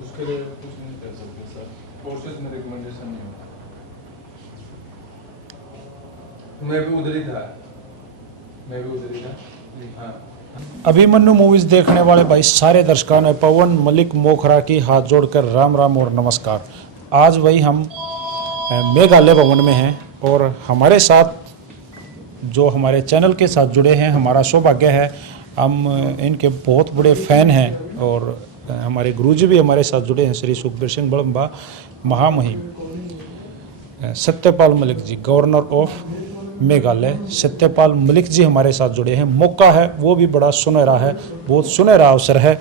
उसके लिए कुछ नहीं कर सकते सर, कोर्सेज में रिकमेंडेशन नहीं होता। मैं भी उधर ही था। हाँ। अभिमन्यु मूवीज देखने वाले भाई सारे दर्शकों ने पवन मलिक मोखरा की हाथ जोड़कर राम राम और नमस्कार। आज वही हम मेघालय भवन में हैं और हमारे साथ जो हमारे चैनल के साथ जुड़े हैं, हमारा सौभाग्य है, हम इनके बहुत बड़े फ़ैन हैं और हमारे गुरुजी भी हमारे साथ जुड़े हैं, श्री सुखबीर सिंह बड़म्बा महामहिम सत्यपाल मलिक जी, गवर्नर ऑफ मेघालय सत्यपाल मलिक जी हमारे साथ जुड़े हैं। मौका है वो भी बड़ा सुनहरा है, बहुत सुनहरा अवसर है।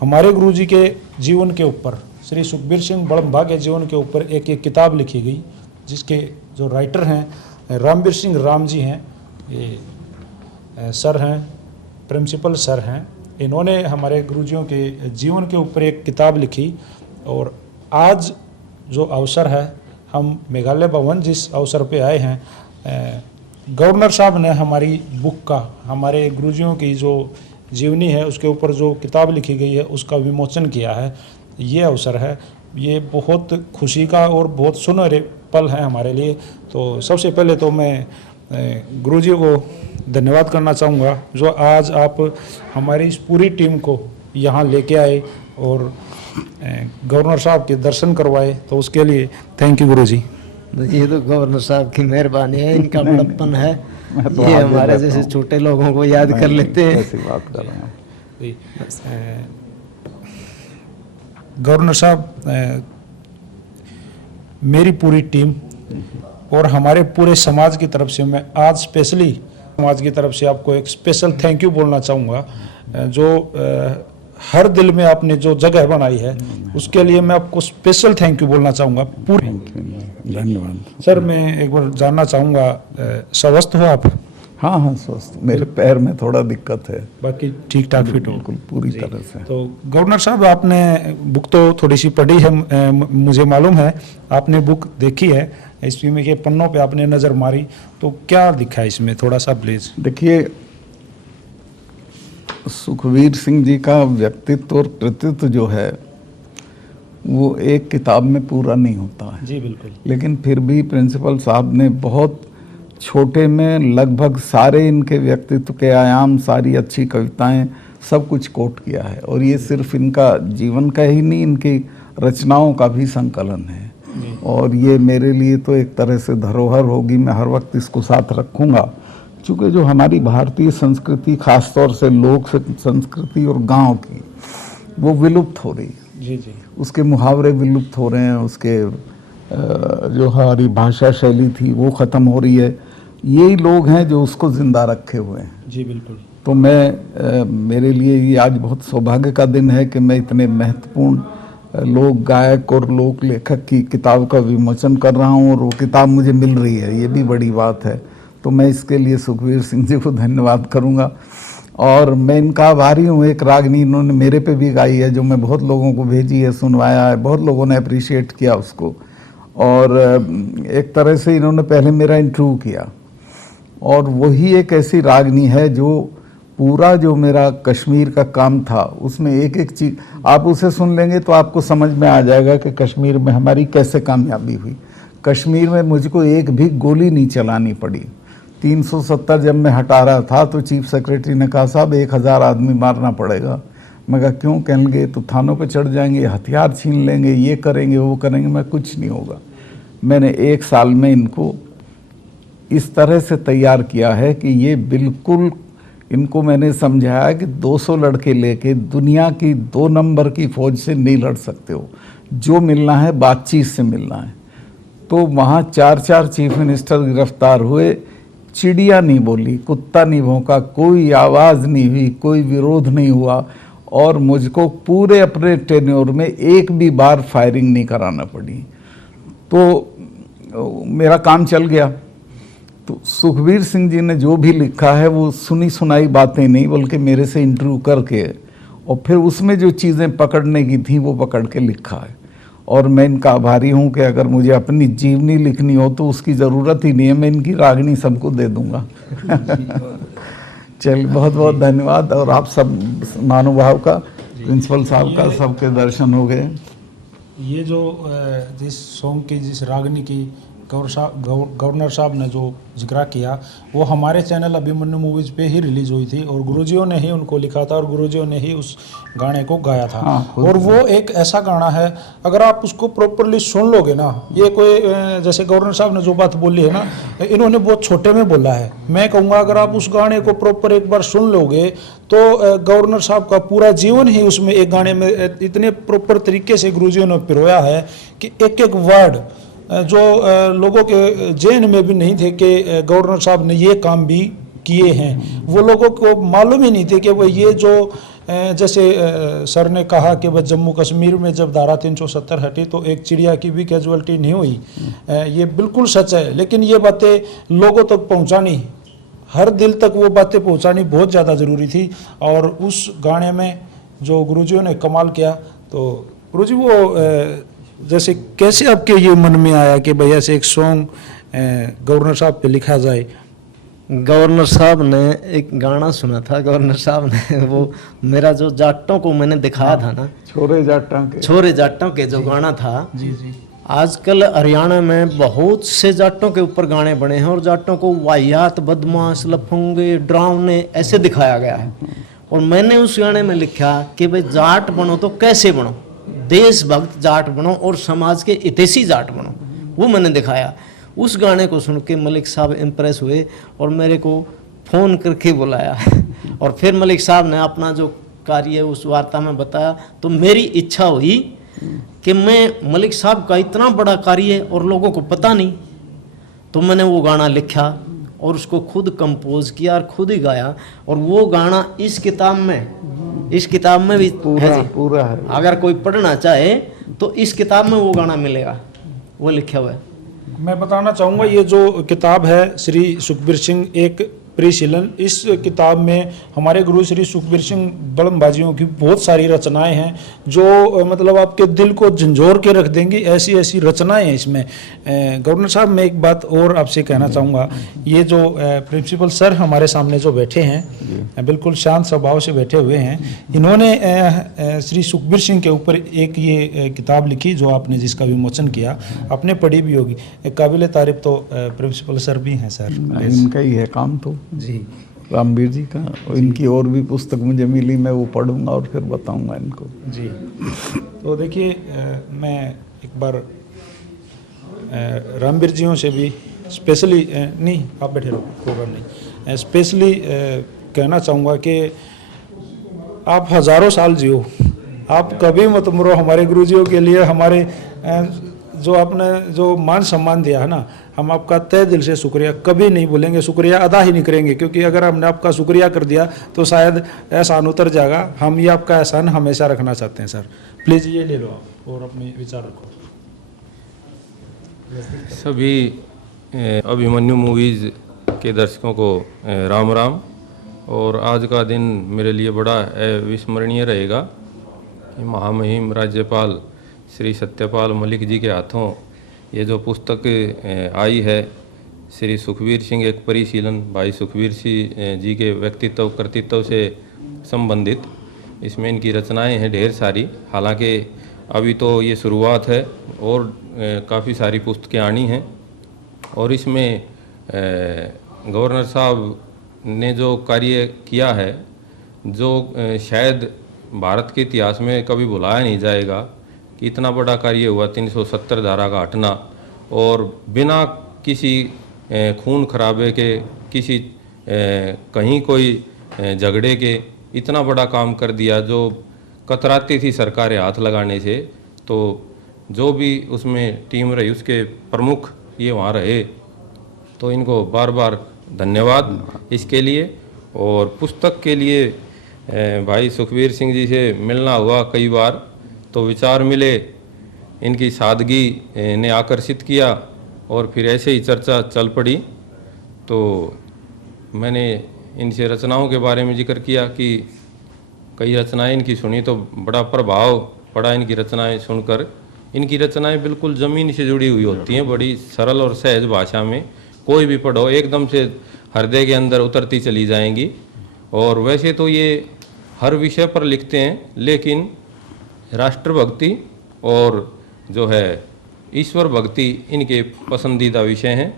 हमारे गुरुजी के जीवन के ऊपर, श्री सुखबीर सिंह बड़म्बा के जीवन के ऊपर एक किताब लिखी गई, जिसके जो राइटर हैं रामबीर सिंह राम जी हैं, ये सर हैं, प्रिंसिपल सर हैं। इन्होंने हमारे गुरुजियों के जीवन के ऊपर एक किताब लिखी और आज जो अवसर है, हम मेघालय भवन जिस अवसर पे आए हैं, गवर्नर साहब ने हमारी बुक का, हमारे गुरुजियों की जो जीवनी है उसके ऊपर जो किताब लिखी गई है उसका विमोचन किया है। ये अवसर है, ये बहुत खुशी का और बहुत सुनहरे पल है हमारे लिए। तो सबसे पहले तो मैं गुरुजी को धन्यवाद करना चाहूँगा जो आज आप हमारी इस पूरी टीम को यहाँ लेके आए और गवर्नर साहब के दर्शन करवाए, तो उसके लिए थैंक यू गुरुजी। ये तो गवर्नर साहब की मेहरबानी है, इनका बड़प्पन है, ये हमारे जैसे छोटे लोगों को याद कर लेते हैं। ऐसी बात कर रहे हैं। गवर्नर साहब, मेरी पूरी टीम और हमारे पूरे समाज की तरफ से मैं आज स्पेशली समाज की तरफ से आपको एक स्पेशल थैंक यू बोलना चाहूँगा। जो हर दिल में आपने जो जगह बनाई है उसके लिए मैं आपको स्पेशल थैंक यू बोलना चाहूँगा। पूरी धन्यवाद सर। मैं एक बार जानना चाहूँगा, स्वस्थ हो आप? हाँ हाँ, स्वस्थ। मेरे पैर में थोड़ा दिक्कत है, बाकी ठीक ठाक फिट हो? बिल्कुल पूरी तरह से। तो गवर्नर साहब, आपने बुक तो थोड़ी सी पढ़ी है, मुझे मालूम है, आपने बुक देखी है, इसमें के पन्नों पे आपने नज़र मारी, तो क्या दिखा है इसमें, थोड़ा सा प्लीज? देखिए, सुखबीर सिंह जी का व्यक्तित्व और कृतित्व जो है वो एक किताब में पूरा नहीं होता है। जी बिल्कुल। लेकिन फिर भी प्रिंसिपल साहब ने बहुत छोटे में लगभग सारे इनके व्यक्तित्व के आयाम, सारी अच्छी कविताएं, सब कुछ कोट किया है। और ये सिर्फ इनका जीवन का ही नहीं, इनकी रचनाओं का भी संकलन है। और ये मेरे लिए तो एक तरह से धरोहर होगी, मैं हर वक्त इसको साथ रखूँगा। चूँकि जो हमारी भारतीय संस्कृति, खासतौर से लोक संस्कृति और गांव की, वो विलुप्त हो रही है। जी जी। उसके मुहावरे विलुप्त हो रहे हैं, उसके जो हमारी भाषा शैली थी वो ख़त्म हो रही है। यही लोग हैं जो उसको ज़िंदा रखे हुए हैं। जी बिल्कुल। तो मैं मेरे लिए ये आज बहुत सौभाग्य का दिन है कि मैं इतने महत्वपूर्ण लोक गायक और लोक लेखक की किताब का विमोचन कर रहा हूँ और वो किताब मुझे मिल रही है, ये भी बड़ी बात है। तो मैं इसके लिए सुखबीर सिंह जी को धन्यवाद करूँगा और मैं इनका आभारी हूँ। एक रागनी इन्होंने मेरे पे भी गाई है जो मैं बहुत लोगों को भेजी है, सुनवाया है, बहुत लोगों ने अप्रिशिएट किया उसको। और एक तरह से इन्होंने पहले मेरा इंटरव्यू किया और वही एक ऐसी रागनी है जो पूरा जो मेरा कश्मीर का काम था उसमें एक एक चीज़ आप उसे सुन लेंगे तो आपको समझ में आ जाएगा कि कश्मीर में हमारी कैसे कामयाबी हुई। कश्मीर में मुझको एक भी गोली नहीं चलानी पड़ी। 370 जब मैं हटा रहा था तो चीफ सेक्रेटरी ने कहा साहब 1000 आदमी मारना पड़ेगा। मैं कहा क्यों? कहने लगे तो थानों पे चढ़ जाएंगे, हथियार छीन लेंगे, ये करेंगे वो करेंगे। मैं कुछ नहीं होगा। मैंने 1 साल में इनको इस तरह से तैयार किया है कि ये बिल्कुल, इनको मैंने समझाया कि 200 लड़के लेके दुनिया की 2 नंबर की फौज से नहीं लड़ सकते हो, जो मिलना है बातचीत से मिलना है। तो वहाँ 4 चीफ मिनिस्टर गिरफ्तार हुए, चिड़िया नहीं बोली, कुत्ता नहीं भौंका, कोई आवाज़ नहीं हुई, कोई विरोध नहीं हुआ और मुझको पूरे अपने टेन्योर में एक भी बार फायरिंग नहीं कराना पड़ी। तो मेरा काम चल गया। तो सुखबीर सिंह जी ने जो भी लिखा है वो सुनी सुनाई बातें नहीं बल्कि मेरे से इंटरव्यू करके और फिर उसमें जो चीज़ें पकड़ने की थी वो पकड़ के लिखा है। और मैं इनका आभारी हूँ कि अगर मुझे अपनी जीवनी लिखनी हो तो उसकी ज़रूरत ही नहीं है, मैं इनकी रागनी सबको दे दूँगा। चलिए, बहुत बहुत धन्यवाद। और आप सब महानुभाव का, प्रिंसिपल साहब का, सबके दर्शन हो गए। ये जो जिस सॉन्ग की जिस रागनी की गवर्नर साहब ने जो जिक्र किया वो हमारे चैनल अभिमन्यु मूवीज पे ही रिलीज हुई थी और गुरुजियों ने ही उनको लिखा था और गुरुजियों ने ही उस गाने को गाया था। और वो एक ऐसा गाना है, अगर आप उसको प्रॉपरली सुन लोगे ना, ये कोई जैसे गवर्नर साहब ने जो बात बोली है ना, इन्होंने बहुत छोटे में बोला है। मैं कहूँगा अगर आप उस गाने को प्रॉपर एक बार सुन लोगे तो गवर्नर साहब का पूरा जीवन ही उसमें एक गाने में इतने प्रॉपर तरीके से गुरुजियों ने पिरोया है कि एक एक वर्ड जो लोगों के जेहन में भी नहीं थे कि गवर्नर साहब ने ये काम भी किए हैं, वो लोगों को मालूम ही नहीं थे कि वो ये जो जैसे सर ने कहा कि वह जम्मू कश्मीर में जब धारा 370 हटी तो एक चिड़िया की भी कैजुअलिटी नहीं हुई, ये बिल्कुल सच है। लेकिन ये बातें लोगों तक पहुंचानी, हर दिल तक वो बातें पहुंचानी बहुत ज़्यादा ज़रूरी थी। और उस गाने में जो गुरुजियों ने कमाल किया, तो गुरुजी वो जैसे कैसे आपके ये मन में आया कि भैया से एक सॉन्ग गवर्नर साहब पे लिखा जाए? गवर्नर साहब ने एक गाना सुना था, गवर्नर साहब ने वो मेरा जो जाटों को मैंने दिखाया था ना, छोरे जाटों के जो गाना था। जी जी। आजकल हरियाणा में बहुत से जाटों के ऊपर गाने बने हैं और जाटों को वाहियात, बदमाश, लफंगे, डरावने ऐसे दिखाया गया है। और मैंने उस गाने में लिखा कि भाई जाट बनो तो कैसे बनो, देशभक्त जाट बनो और समाज के हितैषी जाट बनो, वो मैंने दिखाया। उस गाने को सुन के मलिक साहब इम्प्रेस हुए और मेरे को फ़ोन करके बुलाया और फिर मलिक साहब ने अपना जो कार्य उस वार्ता में बताया। तो मेरी इच्छा हुई कि मैं मलिक साहब का इतना बड़ा कार्य और लोगों को पता नहीं, तो मैंने वो गाना लिखा और उसको खुद कंपोज किया और खुद ही गाया। और वो गाना इस किताब में भी पूरा है। अगर कोई पढ़ना चाहे तो इस किताब में वो गाना मिलेगा, वो लिखा हुआ है। मैं बताना चाहूँगा ये जो किताब है श्री सुखबीर सिंह एक परिशीलन, इस किताब में हमारे गुरु श्री सुखबीर सिंह बड़म्बाजियों की बहुत सारी रचनाएं हैं जो मतलब आपके दिल को झंझोर के रख देंगी, ऐसी ऐसी रचनाएं हैं इसमें। गवर्नर साहब, मैं एक बात और आपसे कहना चाहूँगा, ये जो प्रिंसिपल सर हमारे सामने जो बैठे हैं, बिल्कुल शांत स्वभाव से बैठे हुए हैं, इन्होंने श्री सुखबीर सिंह के ऊपर एक ये किताब लिखी जो आपने जिसका विमोचन किया, आपने पढ़ी भी होगी। काबिल तारीफ तो प्रिंसिपल सर भी हैं सर, इनका ही है काम तो जी, रामवीर जी का। इनकी और भी पुस्तक मुझे मिली, मैं वो पढ़ूंगा और फिर बताऊंगा इनको जी। तो देखिए मैं एक बार रामवीर जियों से भी स्पेशली नहीं, आप बैठे रहो, प्रोग्राम नहीं, स्पेशली कहना चाहूँगा कि आप हज़ारों साल जियो, आप कभी मत मरो। हमारे गुरुजियों के लिए हमारे जो आपने जो मान सम्मान दिया है ना, हम आपका तहे दिल से शुक्रिया कभी नहीं भूलेंगे, शुक्रिया अदा ही नहीं करेंगे, क्योंकि अगर हमने आपका शुक्रिया कर दिया तो शायद एहसान उतर जाएगा। हम ये आपका एहसान हमेशा रखना चाहते हैं सर। प्लीज़ ये ले लो आप और अपने विचार रखो। सभी अभिमन्यु मूवीज़ के दर्शकों को राम राम। और आज का दिन मेरे लिए बड़ा अविस्मरणीय रहेगा कि महामहिम राज्यपाल श्री सत्यपाल मलिक जी के हाथों ये जो पुस्तक आई है, श्री सुखबीर सिंह एक परिशीलन, भाई सुखबीर सिंह जी के व्यक्तित्व कर्तृत्व से संबंधित, इसमें इनकी रचनाएं हैं ढेर सारी। हालांकि अभी तो ये शुरुआत है और काफ़ी सारी पुस्तकें आनी हैं। और इसमें गवर्नर साहब ने जो कार्य किया है, जो शायद भारत के इतिहास में कभी भुलाया नहीं जाएगा कि इतना बड़ा कार्य हुआ, 370 धारा का हटना, और बिना किसी खून खराबे के, किसी कहीं कोई झगड़े के इतना बड़ा काम कर दिया जो कतराती थी सरकारें हाथ लगाने से। तो जो भी उसमें टीम रही उसके प्रमुख ये वहाँ रहे, तो इनको बार बार धन्यवाद इसके लिए। और पुस्तक के लिए भाई सुखबीर सिंह जी से मिलना हुआ कई बार, तो विचार मिले, इनकी सादगी ने आकर्षित किया और फिर ऐसे ही चर्चा चल पड़ी। तो मैंने इनसे रचनाओं के बारे में जिक्र किया कि कई रचनाएं इनकी सुनी तो बड़ा प्रभाव पड़ा इनकी रचनाएं सुनकर। इनकी रचनाएं बिल्कुल ज़मीन से जुड़ी हुई होती हैं, बड़ी सरल और सहज भाषा में, कोई भी पढ़ो एकदम से हृदय के अंदर उतरती चली जाएंगी। और वैसे तो ये हर विषय पर लिखते हैं, लेकिन राष्ट्रभक्ति और जो है ईश्वर भक्ति इनके पसंदीदा विषय हैं।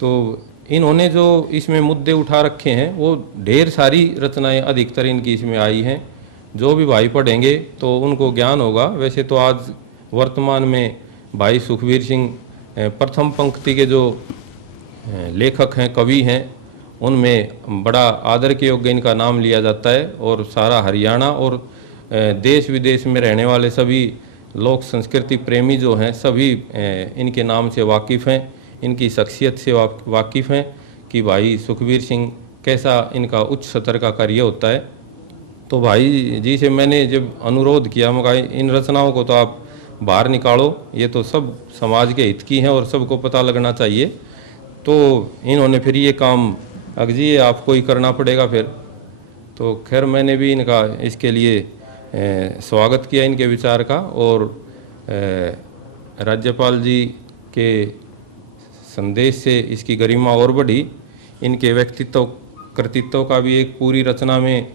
तो इन्होंने जो इसमें मुद्दे उठा रखे हैं वो ढेर सारी रचनाएं अधिकतर इनकी इसमें आई हैं। जो भी भाई पढ़ेंगे तो उनको ज्ञान होगा। वैसे तो आज वर्तमान में भाई सुखबीर सिंह प्रथम पंक्ति के जो लेखक हैं, कवि हैं, उनमें बड़ा आदर के योग्य इनका नाम लिया जाता है। और सारा हरियाणा और देश विदेश में रहने वाले सभी लोक संस्कृति प्रेमी जो हैं सभी इनके नाम से वाकिफ़ हैं, इनकी शख्सियत से वाकिफ़ हैं कि भाई सुखबीर सिंह कैसा इनका उच्च स्तर का कार्य होता है। तो भाई जी से मैंने जब अनुरोध किया, मैं कहा इन रचनाओं को तो आप बाहर निकालो, ये तो सब समाज के हित की हैं और सबको पता लगना चाहिए। तो इन्होंने फिर ये काम अगजी ये आपको ही करना पड़ेगा फिर। तो खैर मैंने भी इनका इसके लिए स्वागत किया इनके विचार का। और राज्यपाल जी के संदेश से इसकी गरिमा और बढ़ी। इनके व्यक्तित्व कृतित्व का भी एक पूरी रचना में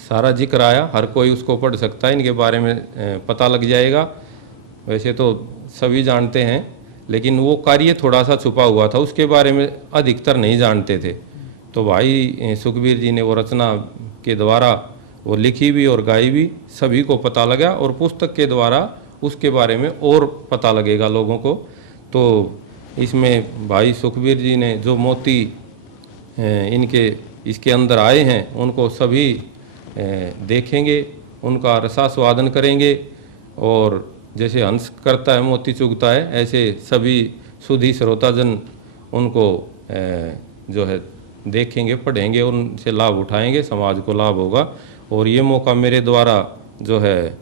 सारा जिक्र आया, हर कोई उसको पढ़ सकता है, इनके बारे में पता लग जाएगा। वैसे तो सभी जानते हैं, लेकिन वो कार्य थोड़ा सा छुपा हुआ था, उसके बारे में अधिकतर नहीं जानते थे। तो भाई सुखबीर जी ने वो रचना के द्वारा वो लिखी भी और गाई भी, सभी को पता लगा और पुस्तक के द्वारा उसके बारे में और पता लगेगा लोगों को। तो इसमें भाई सुखबीर जी ने जो मोती इनके इसके अंदर आए हैं उनको सभी देखेंगे, उनका रसास्वादन करेंगे। और जैसे हंस करता है मोती चुगता है, ऐसे सभी सुधी श्रोताजन उनको जो है देखेंगे, पढ़ेंगे, उनसे लाभ उठाएंगे, समाज को लाभ होगा। और ये मौका मेरे द्वारा जो है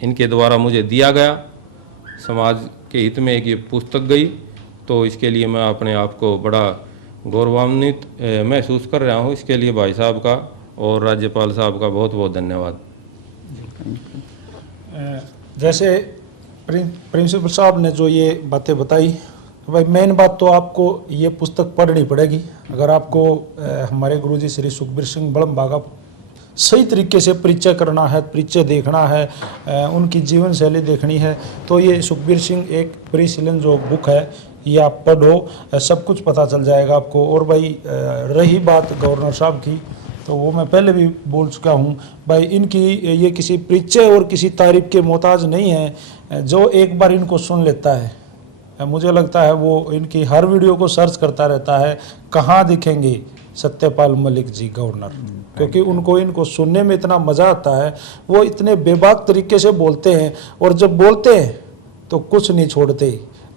इनके द्वारा मुझे दिया गया, समाज के हित में एक ये पुस्तक गई, तो इसके लिए मैं अपने आप को बड़ा गौरवान्वित महसूस कर रहा हूँ। इसके लिए भाई साहब का और राज्यपाल साहब का बहुत बहुत धन्यवाद। जैसे प्रिंसिपल साहब ने जो ये बातें बताई, भाई मेन बात तो आपको ये पुस्तक पढ़नी पड़ेगी। अगर आपको हमारे गुरुजी श्री सुखबीर सिंह बड़म्बा का सही तरीके से परिचय करना है, परिचय देखना है, उनकी जीवन शैली देखनी है, तो ये सुखबीर सिंह एक परिशीलन जो बुक है ये आप पढ़ो, सब कुछ पता चल जाएगा आपको। और भाई रही बात गवर्नर साहब की, तो वो मैं पहले भी बोल चुका हूँ भाई, इनकी ये किसी परिचय और किसी तारीफ के मोहताज नहीं है। जो एक बार इनको सुन लेता है, मुझे लगता है वो इनकी हर वीडियो को सर्च करता रहता है, कहाँ दिखेंगे सत्यपाल मलिक जी गवर्नर, क्योंकि उनको इनको सुनने में इतना मज़ा आता है। वो इतने बेबाक तरीके से बोलते हैं, और जब बोलते हैं तो कुछ नहीं छोड़ते,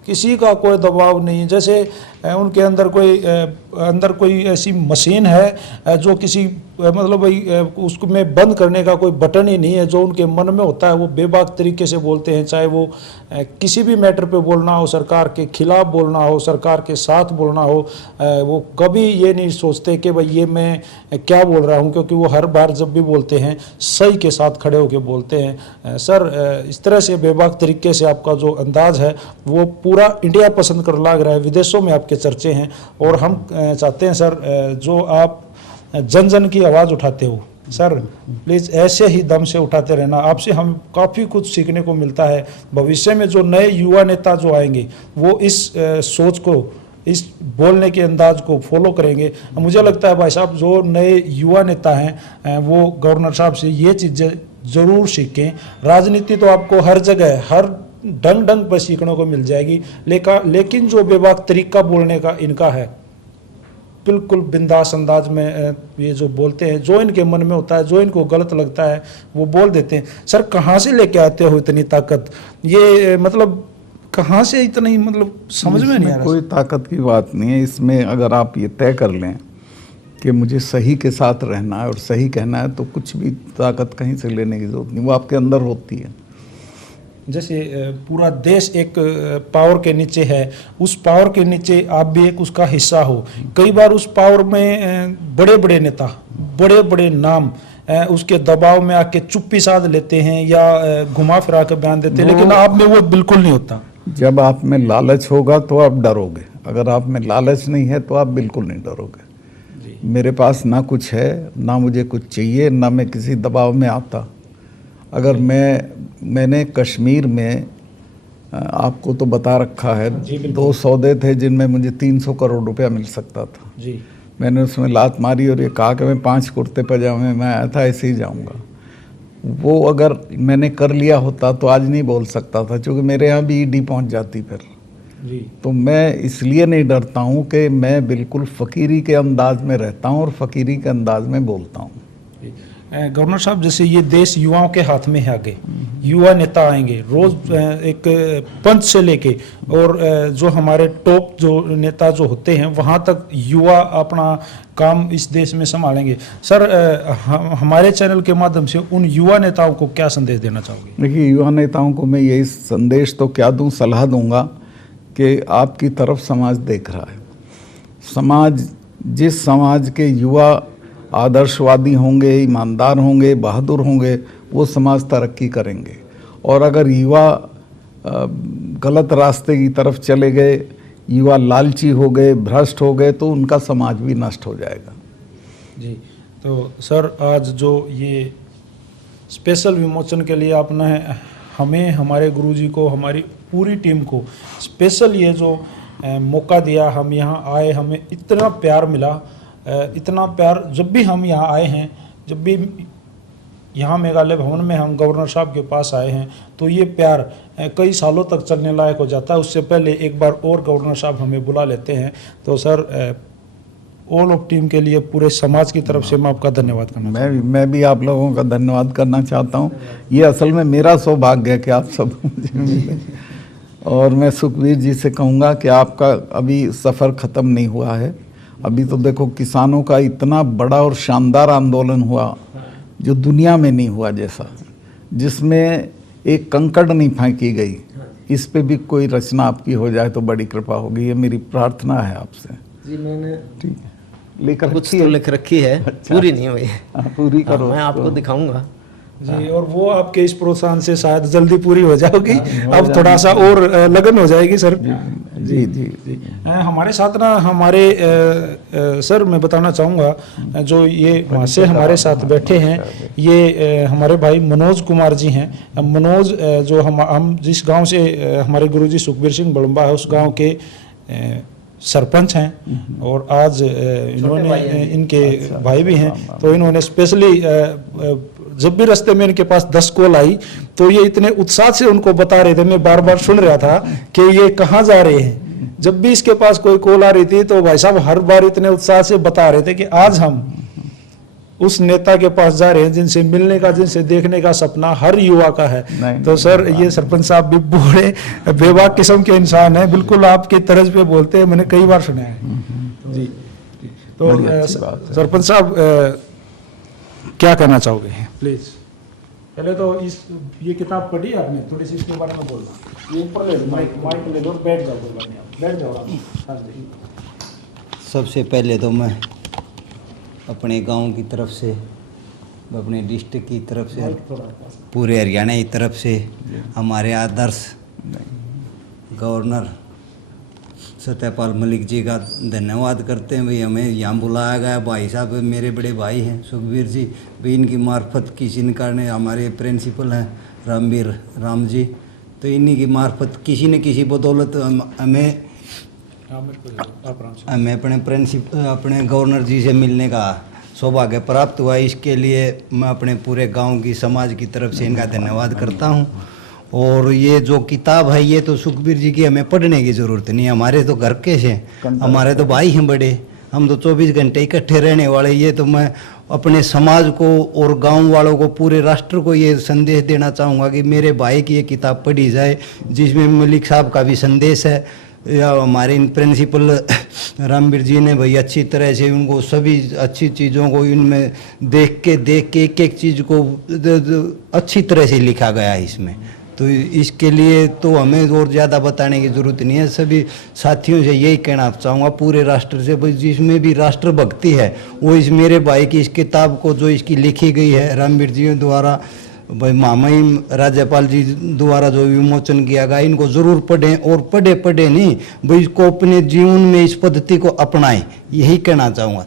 किसी का कोई दबाव नहीं। जैसे उनके अंदर कोई ऐसी मशीन है जो किसी मतलब भाई उसको में बंद करने का कोई बटन ही नहीं है। जो उनके मन में होता है वो बेबाक तरीके से बोलते हैं, चाहे वो किसी भी मैटर पे बोलना हो, सरकार के खिलाफ बोलना हो, सरकार के साथ बोलना हो, वो कभी ये नहीं सोचते कि भाई ये मैं क्या बोल रहा हूँ, क्योंकि वो हर बार जब भी बोलते हैं सही के साथ खड़े होकर बोलते हैं। सर इस तरह से बेबाक तरीके से आपका जो अंदाज है वो पूरा इंडिया पसंद कर लग रहा है, विदेशों में आपके चर्चे हैं। और हम चाहते हैं सर जो आप जन जन की आवाज़ उठाते हो सर, प्लीज़ ऐसे ही दम से उठाते रहना। आपसे हम काफ़ी कुछ सीखने को मिलता है। भविष्य में जो नए युवा नेता जो आएंगे वो इस सोच को, इस बोलने के अंदाज को फॉलो करेंगे। मुझे लगता है भाई साहब जो नए युवा नेता हैं वो गवर्नर साहब से ये चीज़ें ज़रूर सीखें। राजनीति तो आपको हर जगह हर ढंग ढंग पर सीखने को मिल जाएगी, लेकिन जो बेबाक तरीका बोलने का इनका है, बिल्कुल बिंदास अंदाज में ये जो बोलते हैं, जो इनके मन में होता है, जो इनको गलत लगता है वो बोल देते हैं। सर कहाँ से लेके आते हो इतनी ताकत, ये मतलब कहाँ से इतनी, मतलब समझ में नहीं आ रहा। कोई ताकत की बात नहीं है इसमें। अगर आप ये तय कर लें कि मुझे सही के साथ रहना है और सही कहना है, तो कुछ भी ताकत कहीं से लेने की जरूरत नहीं, वो आपके अंदर होती है। जैसे पूरा देश एक पावर के नीचे है, उस पावर के नीचे आप भी एक उसका हिस्सा हो। कई बार उस पावर में बड़े बड़े नेता, बड़े बड़े नाम उसके दबाव में आके चुप्पी साध लेते हैं या घुमा फिरा कर बयान देते हैं, लेकिन आप में वो बिल्कुल नहीं होता। जब आप में लालच होगा तो आप डरोगे, अगर आप में लालच नहीं है तो आप बिल्कुल नहीं डरोगे। मेरे पास ना कुछ है, ना मुझे कुछ चाहिए, ना मैं किसी दबाव में आता। अगर मैं मैंने कश्मीर में आपको तो बता रखा है, जी, बिल्कुल। 2 सौदे थे जिनमें मुझे 300 करोड़ रुपया मिल सकता था। जी मैंने उसमें लात मारी और ये कहा कि मैं 5 कुर्ते पजामे में आया था, ऐसे ही जाऊंगा। वो अगर मैंने कर लिया होता तो आज नहीं बोल सकता था, क्योंकि मेरे यहाँ भी ईडी पहुँच जाती फिर। जी तो मैं इसलिए नहीं डरता हूँ कि मैं बिल्कुल फ़कीरी के अंदाज में रहता हूँ और फ़कीरी के अंदाज में बोलता हूँ। गवर्नर साहब, जैसे ये देश युवाओं के हाथ में है, आगे युवा नेता आएंगे रोज, एक पंच से लेके और जो हमारे टॉप जो नेता जो होते हैं वहां तक युवा अपना काम इस देश में संभालेंगे। सर, हमारे चैनल के माध्यम से उन युवा नेताओं को क्या संदेश देना चाहोगे? देखिए, युवा नेताओं को मैं यही संदेश तो क्या दूं, सलाह दूंगा कि आपकी तरफ समाज देख रहा है। समाज, जिस समाज के युवा आदर्शवादी होंगे, ईमानदार होंगे, बहादुर होंगे, वो समाज तरक्की करेंगे। और अगर युवा गलत रास्ते की तरफ चले गए, युवा लालची हो गए, भ्रष्ट हो गए, तो उनका समाज भी नष्ट हो जाएगा। जी, तो सर आज जो ये स्पेशल विमोचन के लिए आपने हमें, हमारे गुरुजी को, हमारी पूरी टीम को स्पेशल ये जो मौका दिया, हम यहाँ आए, हमें इतना प्यार मिला, इतना प्यार जब भी हम यहाँ आए हैं, जब भी यहाँ मेघालय भवन में हम गवर्नर साहब के पास आए हैं, तो ये प्यार कई सालों तक चलने लायक हो जाता है। उससे पहले एक बार और गवर्नर साहब हमें बुला लेते हैं। तो सर, ऑल ऑफ टीम के लिए, पूरे समाज की तरफ से मैं आपका धन्यवाद करना मैं भी आप लोगों का धन्यवाद करना चाहता हूँ। ये असल में मेरा सौभाग्य है कि आप सब मुझे मिले। और मैं सुखबीर जी से कहूँगा कि आपका अभी सफ़र ख़त्म नहीं हुआ है। अभी तो देखो, किसानों का इतना बड़ा और शानदार आंदोलन हुआ जो दुनिया में नहीं हुआ जैसा, जिसमें एक कंकड़ नहीं फेंकी गई। इस पे भी कोई रचना आपकी हो जाए तो बड़ी कृपा होगी, ये मेरी प्रार्थना है आपसे। जी, मैंने ठीक है, लेकर कुछ तो लिख रखी है, पूरी नहीं हुई है। पूरी करो। मैं आपको दिखाऊंगा जी, और वो आपके इस प्रोत्साहन से शायद जल्दी पूरी हो जाएगी। अब थोड़ा सा और लगन हो जाएगी सर। जी जी जी। हमारे साथ ना, हमारे सर, मैं बताना चाहूँगा, जो ये वहाँ से हमारे साथ बैठे हैं, ये हमारे भाई मनोज कुमार जी हैं। मनोज, जो हम जिस गांव से हमारे गुरुजी सुखबीर सिंह बड़ुम्बा है, उस गांव के सरपंच हैं, और आज इन्होंने, इनके भाई भी हैं, तो इन्होंने स्पेशली, जब भी रास्ते में इनके पास 10 कॉल आई तो ये इतने उत्साह से उनको बता रहे थे, मैं बार बार सुन रहा था कि ये कहाँ जा रहे हैं। जब भी इसके पास कोई कॉल आ रही थी तो भाई साहब हर बार इतने उत्साह से बता रहे थे कि आज हम उस नेता के पास जा रहे हैं जिनसे मिलने का, जिनसे देखने का सपना हर युवा का है। तो सर, ये सरपंच साहब भी बड़े बेबाक किस्म के इंसान हैं, बिल्कुल आपके तर्ज पे बोलते हैं, मैंने कई बार सुना है। जी, तो सरपंच साहब, क्या कहना चाहोगे प्लीज? पहले तो ये किताब पढ़ी आपने, थोड़ी सी इसके बारे में बोलना। ये ऊपर ले लो, माइक ले लो, बैठ जाओ, बैठ जाओ आप। सबसे पहले तो मैं अपने गांव की तरफ से, अपने डिस्ट्रिक्ट की तरफ से, पूरे हरियाणा की तरफ से हमारे आदर्श गवर्नर सत्यपाल मलिक जी का धन्यवाद करते हैं। भाई, हमें यहाँ बुलाया गया। भाई साहब मेरे बड़े भाई हैं सुखबीर जी, भी इनकी मार्फत, किसी ने करने, हमारे प्रिंसिपल हैं रामवीर राम जी, तो इन्हीं की मार्फत किसी न किसी बदौलत हमें अपने गवर्नर जी से मिलने का सौभाग्य प्राप्त हुआ। इसके लिए मैं अपने पूरे गांव की, समाज की तरफ से इनका धन्यवाद करता हूं। और ये जो किताब है, ये तो सुखबीर जी की हमें पढ़ने की ज़रूरत नहीं, हमारे तो घर के हैं, हमारे तो भाई हैं बड़े, हम तो 24 घंटे इकट्ठे रहने वाले। ये तो मैं अपने समाज को और गांव वालों को, पूरे राष्ट्र को ये संदेश देना चाहूँगा कि मेरे भाई की ये किताब पढ़ी जाए, जिसमें मलिक साहब का भी संदेश है, या हमारे इन प्रिंसिपल रामवीर जी ने भाई अच्छी तरह से उनको सभी अच्छी चीज़ों को इनमें देख के एक एक चीज़ को अच्छी तरह से लिखा गया है इसमें। तो इसके लिए तो हमें और ज़्यादा बताने की ज़रूरत नहीं है। सभी साथियों से यही कहना चाहूँगा, पूरे राष्ट्र से, भाई जिसमें भी राष्ट्रभक्ति है वो इस मेरे भाई की इस किताब को, जो इसकी लिखी गई है रामवीर जी द्वारा, भाई महामहिम राज्यपाल जी द्वारा जो विमोचन किया गया, इनको ज़रूर पढ़ें। और पढ़े नहीं भाई, इसको अपने जीवन में इस पद्धति को अपनाएं, यही कहना चाहूँगा।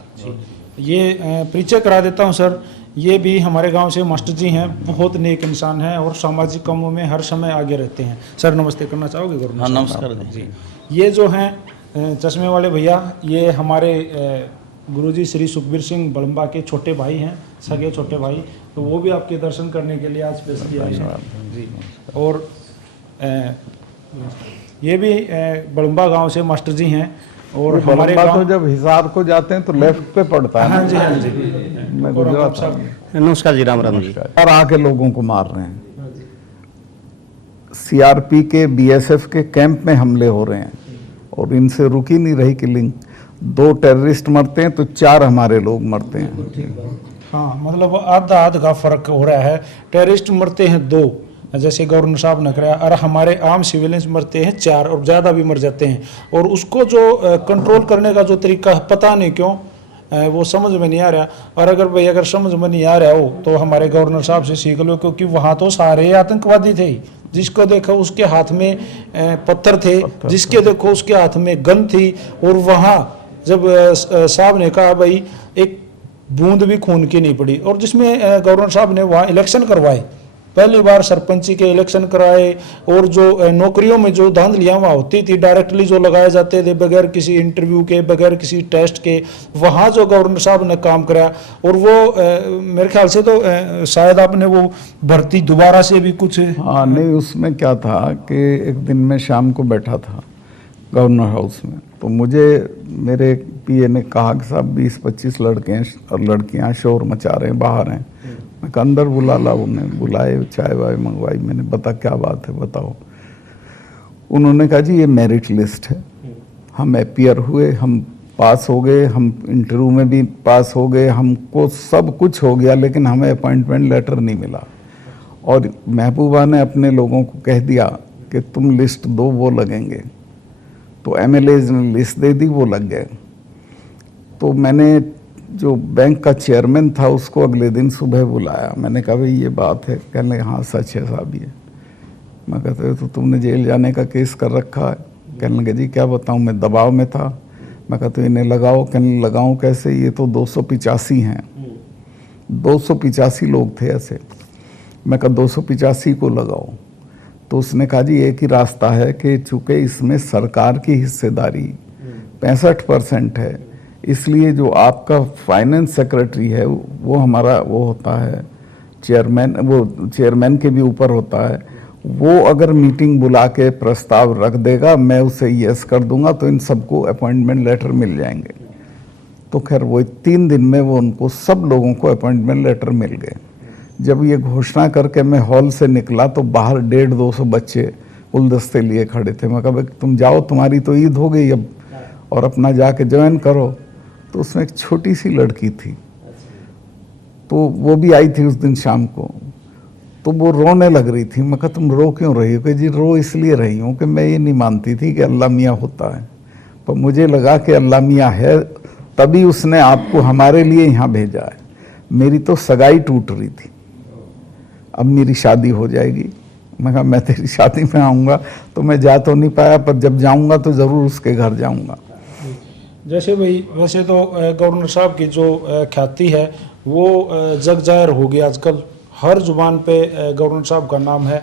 ये परिचय करा देता हूँ सर, ये भी हमारे गांव से मास्टर जी हैं, बहुत नेक इंसान हैं और सामाजिक कामों में हर समय आगे रहते हैं। सर नमस्ते करना चाहोगे गवर्नर हाँ, साहब? नमस्कार जी। ये जो हैं चश्मे वाले भैया, ये हमारे गुरुजी श्री सुखबीर सिंह बड़म्बा के छोटे भाई हैं, सगे छोटे भाई, तो वो भी आपके दर्शन करने के लिए आज स्पेशली आए हैं जी। और ये भी बड़म्बा गांव से मास्टर जी हैं और हमारे बड़म्बा गांव तो जब हिसार को जाते हैं तो लेफ्ट पे पड़ता है ना? हाँ जी, हाँ जी। मैं और गुजरात आप साहब नमस्कार जी, राम राम जी। और आके लोगों को मार रहे हैं। सीआरपी के बीएसएफ के कैंप में हमले हो रहे हैं और इनसे रुक ही नहीं रही किलिंग। 2 टेररिस्ट मरते हैं तो 4 हमारे लोग मरते हैं। हाँ, मतलब आधा का फर्क हो रहा है। टेररिस्ट मरते हैं 2, जैसे गवर्नर साहब ने कराया, और हमारे आम सिविलियंस मरते हैं 4 और ज़्यादा भी मर जाते हैं। और उसको जो कंट्रोल करने का जो तरीका है, पता नहीं क्यों वो समझ में नहीं आ रहा। और अगर समझ में नहीं आ रहा हो तो हमारे गवर्नर साहब से सीख लो, क्योंकि वहाँ तो सारे आतंकवादी थे। जिसको देखो उसके हाथ में पत्थर थे, जिसके देखो उसके हाथ में गन थी। और वहाँ जब साहब ने कहा भाई एक बूंद भी खून की नहीं पड़ी, और जिसमें गवर्नर साहब ने वहाँ इलेक्शन करवाए, पहली बार सरपंची के इलेक्शन कराए। और जो नौकरियों में जो धांधलियाँ वहाँ होती थी, डायरेक्टली जो लगाए जाते थे बगैर किसी इंटरव्यू के, बगैर किसी टेस्ट के, वहाँ जो गवर्नर साहब ने काम कराया। और वो मेरे ख्याल से तो शायद आपने वो भर्ती दोबारा से भी कुछ। हाँ नहीं, उसमें क्या था कि एक दिन मैं शाम को बैठा था गवर्नर हाउस में, तो मुझे मेरे पीए ने कहा कि साहब 20-25 लड़के और लड़कियां शोर मचा रहे हैं, बाहर हैं। मैं कहा अंदर बुला ला। उन्हें बुलाए, चाय वाय मंगवाई। मैंने बता क्या बात है बताओ। उन्होंने कहा जी ये मेरिट लिस्ट है, हम अपीयर हुए, हम पास हो गए, हम इंटरव्यू में भी पास हो गए, हमको सब कुछ हो गया, लेकिन हमें अपॉइंटमेंट लेटर नहीं मिला। और महबूबा ने अपने लोगों को कह दिया कि तुम लिस्ट दो, वो लगेंगे। तो एमएलएज ने लिस्ट दे दी, वो लग गए। तो मैंने जो बैंक का चेयरमैन था उसको अगले दिन सुबह बुलाया। मैंने कहा भाई ये बात है। कहने लगे हाँ सच है साहब ये। मैं कहते तो तुमने जेल जाने का केस कर रखा है? कहने लगे जी क्या बताऊँ, मैं दबाव में था। मैं कहता तो इन्हें लगाओ। कहने लगाऊँ कैसे, ये तो 285 हैं, 285 लोग थे ऐसे। मैं कहा 285 को लगाओ। तो उसने कहा जी एक ही रास्ता है कि चूँकि इसमें सरकार की हिस्सेदारी 65% है, इसलिए जो आपका फाइनेंस सेक्रेटरी है वो हमारा वो होता है चेयरमैन, वो चेयरमैन के भी ऊपर होता है, वो अगर मीटिंग बुला के प्रस्ताव रख देगा, मैं उसे यस कर दूंगा, तो इन सबको अपॉइंटमेंट लेटर मिल जाएंगे। तो खैर वो 3 दिन में वो उनको सब लोगों को अपॉइंटमेंट लेटर मिल गए। जब ये घोषणा करके मैं हॉल से निकला तो बाहर 150-200 बच्चे गुलदस्ते लिए खड़े थे। मैं कहा भाई तुम जाओ, तुम्हारी तो ईद हो गई अब, और अपना जाके ज्वाइन करो। तो उसमें एक छोटी सी लड़की थी, तो वो भी आई थी उस दिन शाम को। तो वो रोने लग रही थी। मैं कहा तुम रो क्यों रही हो? कि जी रो इसलिए रही हूँ कि मैं ये नहीं मानती थी कि अल्लाह मियाँ होता है, पर मुझे लगा कि अल्लाह मियाँ है, तभी उसने आपको हमारे लिए यहाँ भेजा है। मेरी तो सगाई टूट रही थी, अब मेरी शादी हो जाएगी। मैं कहा मैं तेरी शादी में आऊँगा। तो मैं जा तो नहीं पाया, पर जब जाऊँगा तो ज़रूर उसके घर जाऊँगा। जैसे भाई वैसे तो गवर्नर साहब की जो ख्याति है वो जग जाहिर हो गई। आजकल हर जुबान पे गवर्नर साहब का नाम है।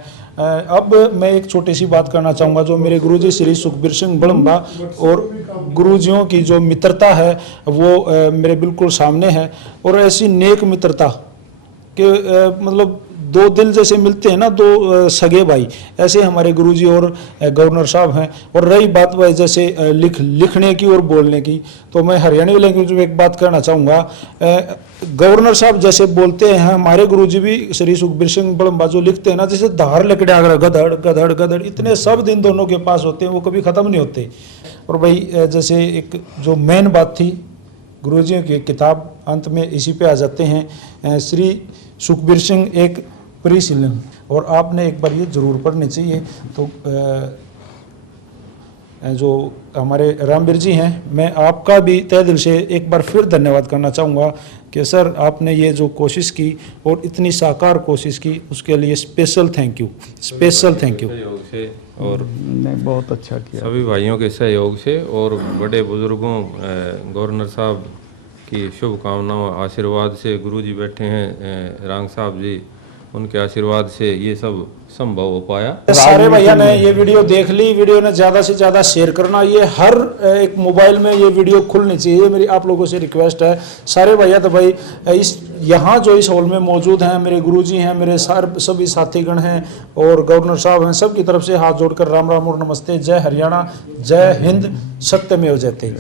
अब मैं एक छोटी सी बात करना चाहूँगा। जो मेरे गुरुजी श्री सुखबीर सिंह बड़म्बा और गुरुजियों की जो मित्रता है वो मेरे बिल्कुल सामने है। और ऐसी नेक मित्रता कि मतलब 2 दिल जैसे मिलते हैं ना, 2 सगे भाई, ऐसे हमारे गुरुजी और गवर्नर साहब हैं। और रही बात भाई जैसे लिखने की और बोलने की, तो मैं हरियाणवी लैंग्वेज में एक बात करना चाहूँगा। गवर्नर साहब जैसे बोलते हैं, हमारे गुरुजी भी श्री सुखबीर सिंह बड़म्बा जो लिखते हैं ना, जैसे धार लकड़े आगरा गधड़ गधड़ गधड़, इतने सब दिन दोनों के पास होते हैं, वो कभी ख़त्म नहीं होते। और भाई जैसे एक जो मेन बात थी गुरुजियों की किताब, अंत में इसी पे आ जाते हैं। श्री सुखबीर सिंह एक परिशीलन, और आपने एक बार ये जरूर पढ़नी चाहिए। तो जो हमारे रामवीर जी हैं, मैं आपका भी तहे दिल से एक बार फिर धन्यवाद करना चाहूँगा कि सर आपने ये जो कोशिश की और इतनी साकार कोशिश की, उसके लिए special thank you, special thank you. सहयोग से और ने बहुत अच्छा किया। सभी भाइयों के सहयोग से और बड़े बुजुर्गों गवर्नर साहब की शुभकामनाओं आशीर्वाद से गुरुजी बैठे हैं रांग साहब जी, उनके आशीर्वाद से ये सब संभव हो पाया। सारे भैया ने ये वीडियो देख ली, वीडियो ने ज़्यादा से ज़्यादा शेयर करना, ये हर एक मोबाइल में ये वीडियो खुलनी चाहिए, मेरी आप लोगों से रिक्वेस्ट है। सारे भैया तो भाई इस यहाँ जो इस हॉल में मौजूद हैं, मेरे गुरुजी हैं, मेरे सभी साथीगण हैं और गवर्नर साहब हैं, सब की तरफ से हाथ जोड़कर राम राम और नमस्ते। जय हरियाणा, जय हिंद, सत्यमेव जयते।